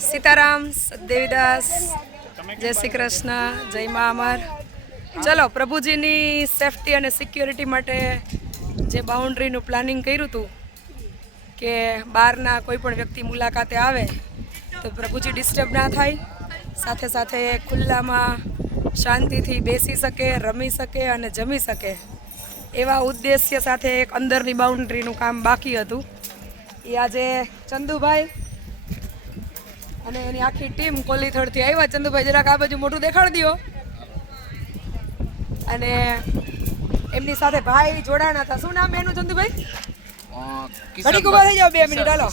सीताराम देवीदास जय श्री कृष्ण जय माँ अमर। चलो प्रभुजीनी सेफ्टी और सिक्योरिटी माटे जे बाउंड्रीનું પ્લાનિંગ કર્યું હતું કે બહારના કોઈ પણ વ્યક્તિ મુલાકાતે આવે તો પ્રભુજી ડિસ્ટર્બ ના થાય, સાથે સાથે ખુલ્લામાં શાંતિથી બેસી શકે, રમી શકે અને જમી શકે એવા ઉદ્દેશ્ય સાથે એક અંદરની બાઉન્ડ્રીનું કામ બાકી હતું। એ આજે ચંદુભાઈ અને એની આખી ટીમ કોલીથડથી આવ્યા। ચંદુભાઈ જરાક આ બાજુ મોઢું દેખાડી દો। અને એમની સાથે ભાઈ જોડાણા હતા। શું નામ એનું ચંદુભાઈ? ઘડી ઉભા થઈ જાઓ 2 મિનિટ હાલો।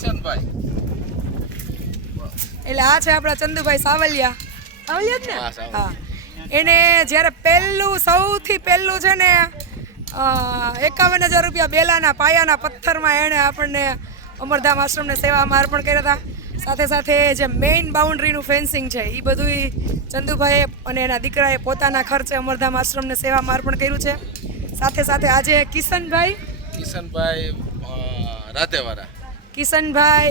એટલે આ છે આપણા ચંદુભાઈ સાવલિયા, સાવલિયા જ ને? હા। એને જ્યારે સૌથી પહેલું છે ને 51,000 રૂપિયા બેલાના પાયાના પથ્થરમાં એણે આપણને અમરધામ આશ્રમને સેવામાં અર્પણ કર્યા હતા। સાથે સાથે જે મેઇન બાઉન્ડ્રીનું ફેન્સિંગ છે એ બધું ચંદુભાઈએ અને એના દીકરાએ પોતાના ખર્ચે અમરધામ આશ્રમને સેવામાં અર્પણ કર્યું છે। સાથે સાથે આજે કિશનભાઈ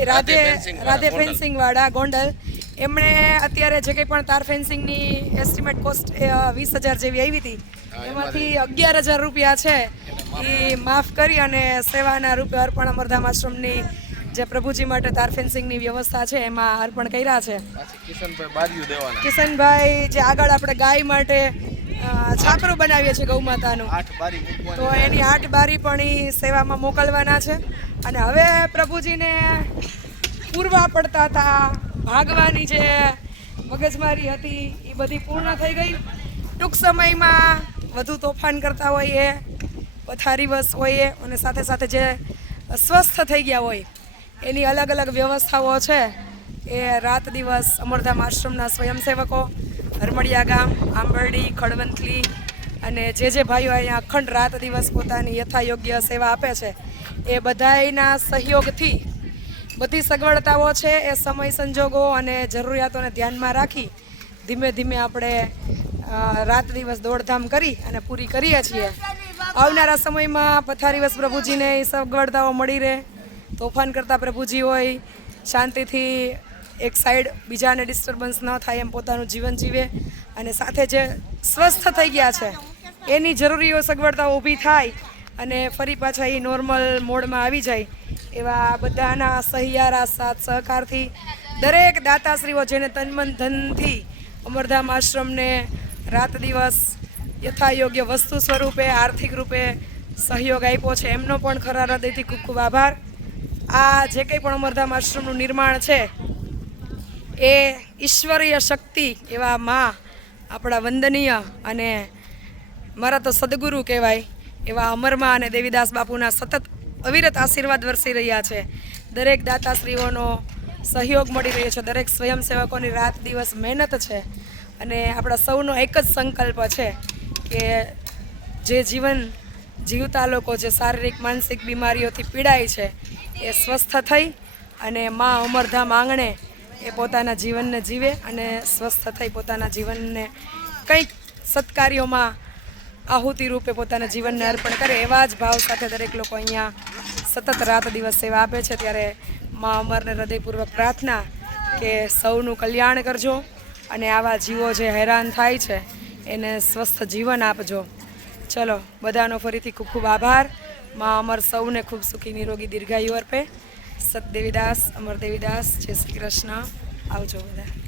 રાધે ફેન્સિંગ વાળા ગોંડલ, એમણે અત્યારે જે કંઈ પણ તાર ફેન્સિંગની એસ્ટિમેટ કોસ્ટ 20,000 જેવી આવી હતી એમાંથી 11,000 રૂપિયા છે એ માફ કરી અને સેવાના રૂપે અર્પણ અમરધામ આશ્રમની જે પ્રભુજી માટે તાર ફેન્સિંગની વ્યવસ્થા છે એમાં અર્પણ કર્યા છે। કિશનભાઈ જે આગળ આપણે ગાય માટે છાપરું બનાવીએ છીએ ગૌ માતાનું, તો એની 8 બારી પણ એ સેવામાં મોકલવાના છે। અને હવે પ્રભુજીને પૂરવા પડતા હતા, ભાગવાની જે મગજમારી હતી એ બધી પૂર્ણ થઈ ગઈ। ટૂંક સમયમાં વધુ તોફાન કરતા હોઈએ, પથારીવશ હોઈએ અને સાથે સાથે જે સ્વસ્થ થઈ ગયા હોય એની અલગ અલગ વ્યવસ્થાઓ છે એ રાત દિવસ અમરધામ આશ્રમના સ્વયંસેવકો, હરમડિયા ગામ, આંબરડી, ખડવંતલી અને જે ભાઈઓ અહીંયા અખંડ રાત દિવસ પોતાની યથાયોગ્ય સેવા આપે છે એ બધાના સહયોગથી બધી સગવડતાઓ છે એ સમય સંજોગો અને જરૂરિયાતોને ધ્યાનમાં રાખી ધીમે ધીમે આપણે રાત દિવસ દોડધામ કરી અને પૂરી કરીએ છીએ। આવનારા સમયમાં પથારીવશ પ્રભુજીને એ સગવડતાઓ મળી રહે, તોફાન કરતા પ્રભુજી હોય શાંતિથી એક સાઈડ બીજાને ડિસ્ટર્બન્સ ન થાય એમ પોતાનું જીવન જીવે અને સાથે જે સ્વસ્થ થઈ ગયા છે એની જરૂરીઓ સગવડતાઓ ઊભી થાય અને ફરી પાછા એ નોર્મલ મોડમાં આવી જાય એવા બધાના સહિયારા સાથ સહકારથી દરેક દાતાશ્રીઓ જેને તનમન ધનથી અમરધામ આશ્રમને રાત દિવસ યથાયોગ્ય વસ્તુ સ્વરૂપે આર્થિક રૂપે સહયોગ આપ્યો છે એમનો પણ ખરા હૃદયથી ખૂબ ખૂબ આભાર। આ જે કંઈ પણ અમરધામ આશ્રમનું નિર્માણ છે એ ઈશ્વરીય શક્તિ એવા માં આપણા વંદનીય અને મારા તો સદગુરુ કહેવાય એવા અમરમાં અને દેવીદાસ બાપુના સતત અવિરત આશીર્વાદ વરસી રહ્યા છે। દરેક દાતાશ્રીઓનો સહયોગ મળી રહ્યો છે, દરેક સ્વયંસેવકોની રાત દિવસ મહેનત છે અને આપણા સૌનો એક જ સંકલ્પ છે કે જે જીવન જીવતા લોકો જે શારીરિક માનસિક બીમારીઓથી પીડાય છે એ સ્વસ્થ થઈ અને માં અમરધામ આંગણે એ પોતાના જીવનને જીવે અને સ્વસ્થ થઈ પોતાના જીવનને કંઈક સત્કાર્યોમાં આહુતિ રૂપે પોતાના જીવનને અર્પણ કરે એવા જ ભાવ સાથે દરેક લોકો અહીંયા સતત રાત દિવસ સેવા આપે છે। ત્યારે માં અમરને હૃદયપૂર્વક પ્રાર્થના કે સૌનું કલ્યાણ કરજો અને આવા જીવો જે હેરાન થાય છે એને સ્વસ્થ જીવન આપજો। ચલો બધાનો ફરીથી ખૂબ ખૂબ આભાર। માં અમર સૌને ખૂબ સુખી નિરોગી દીર્ઘાયુ અર્પે। સત દેવીદાસ, અમર દેવીદાસ, જય શ્રી કૃષ્ણ। આવજો બધા।